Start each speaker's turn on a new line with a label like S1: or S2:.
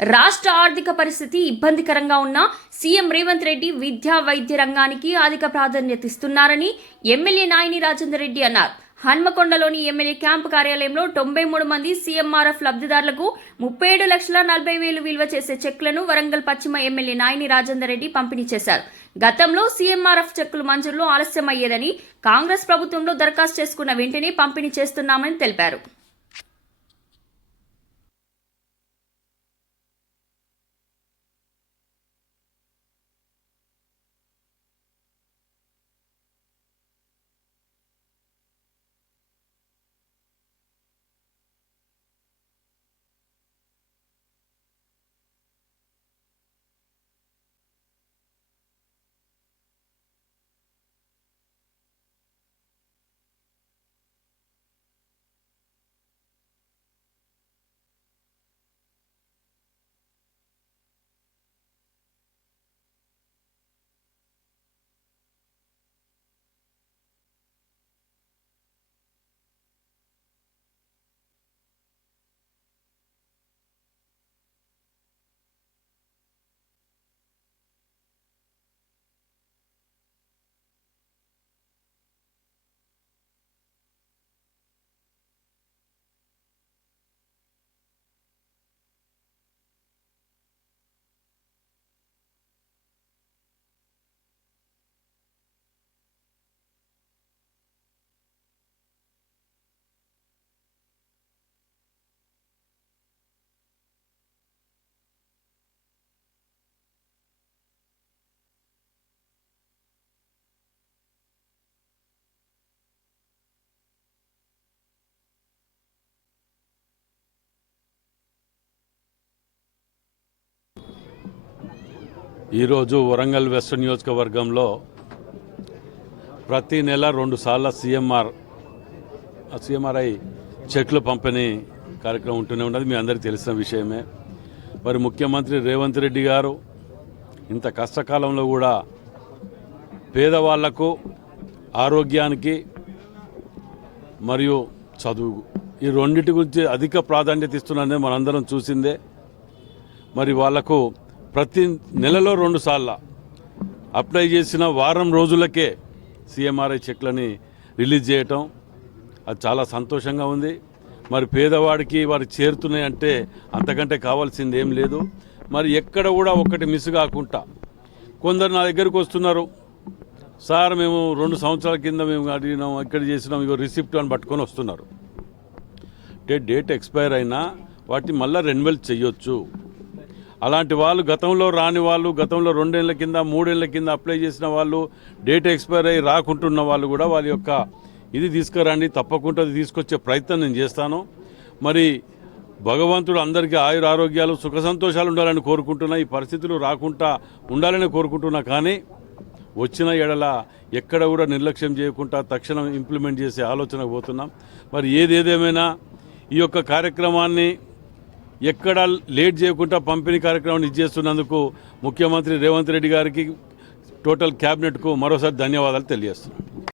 S1: రాష్ట్ర ఆర్థిక పరిస్థితి ఇబ్బందికరంగా ఉన్న సీఎం రేవంత్ రెడ్డి విద్యా వైద్య రంగానికి అధిక ప్రాధాన్యత ఇస్తున్నారని ఎమ్మెల్యే నాయని రాజేందర్ రెడ్డి అన్నారు. హన్మకొండలోని ఎమ్మెల్యే క్యాంపు కార్యాలయంలో తొంభై మూడు మంది సీఎంఆర్ఎఫ్ లబ్ధిదారులకు ముప్పై ఏడు లక్షల నలభై వేలు విలువ చేసే చెక్లను వరంగల్ పశ్చిమ ఎమ్మెల్యే నాయని రాజేందర్ రెడ్డి పంపిణీ చేశారు. గతంలో సీఎంఆర్ఎఫ్ చెక్కులు మంజూరులో ఆలస్యం అయ్యేదని కాంగ్రెస్ ప్రభుత్వంలో దరఖాస్తు చేసుకున్న వెంటనే పంపిణీ చేస్తున్నామని తెలిపారు.
S2: ఈరోజు వరంగల్ వెస్ట్ నియోజకవర్గంలో ప్రతి నెల రెండు సార్ల సీఎంఆర్ సీఎంఆర్ఐ చెట్లు పంపిణీ కార్యక్రమం ఉంటూనే ఉన్నది. మీ అందరికీ తెలిసిన విషయమే. మరి ముఖ్యమంత్రి రేవంత్ రెడ్డి గారు ఇంత కష్టకాలంలో కూడా పేదవాళ్ళకు ఆరోగ్యానికి మరియు చదువు ఈ రెండింటి గురించి అధిక ప్రాధాన్యత ఇస్తున్నదే మనందరం చూసిందే. మరి వాళ్ళకు ప్రతి నెలలో రెండు సార్ల అప్లై చేసిన వారం రోజులకే సీఎంఆర్ఐ చెక్లని రిలీజ్ చేయటం అది చాలా సంతోషంగా ఉంది. మరి పేదవాడికి వారు చేరుతున్నాయి అంటే అంతకంటే కావాల్సింది ఏం లేదు. మరి ఎక్కడ కూడా ఒకటి మిస్ కాకుండా కొందరు నా దగ్గరికి వస్తున్నారు. సార్ మేము రెండు సంవత్సరాల కింద మేము అడిగినాం ఇక్కడ చేసినాం ఇగో రిసిప్ట్ అని పట్టుకొని వస్తున్నారు. అంటే డేట్ ఎక్స్పైర్ అయినా వాటిని మళ్ళీ రెన్యువల్ చేయొచ్చు అలాంటి వాళ్ళు గతంలో రాని వాళ్ళు గతంలో రెండేళ్ళ కింద మూడేళ్ళ కింద అప్లై చేసిన వాళ్ళు డేట్ ఎక్స్పైర్ అయ్యి రాకుంటున్న వాళ్ళు కూడా వాళ్ళ యొక్క ఇది తీసుకురండి తప్పకుండా అది తీసుకొచ్చే ప్రయత్నం నేను చేస్తాను. మరి భగవంతుడు అందరికీ ఆయుర ఆరోగ్యాలు సుఖ సంతోషాలు ఉండాలని కోరుకుంటున్నా ఈ పరిస్థితులు రాకుండా ఉండాలని కోరుకుంటున్నా కానీ వచ్చిన ఎడల ఎక్కడ కూడా నిర్లక్ష్యం చేయకుండా తక్షణం ఇంప్లిమెంట్ చేసే ఆలోచన పోతున్నాం. మరి ఏదేదేమైనా ఈ యొక్క కార్యక్రమాన్ని ఎక్కడ లేట్ చేయకుండా పంపిణీ కార్యక్రమాన్ని ఇచ్చేస్తున్నందుకు ముఖ్యమంత్రి రేవంత్ రెడ్డి గారికి టోటల్ క్యాబినెట్కు మరోసారి ధన్యవాదాలు తెలియజేస్తున్నాను.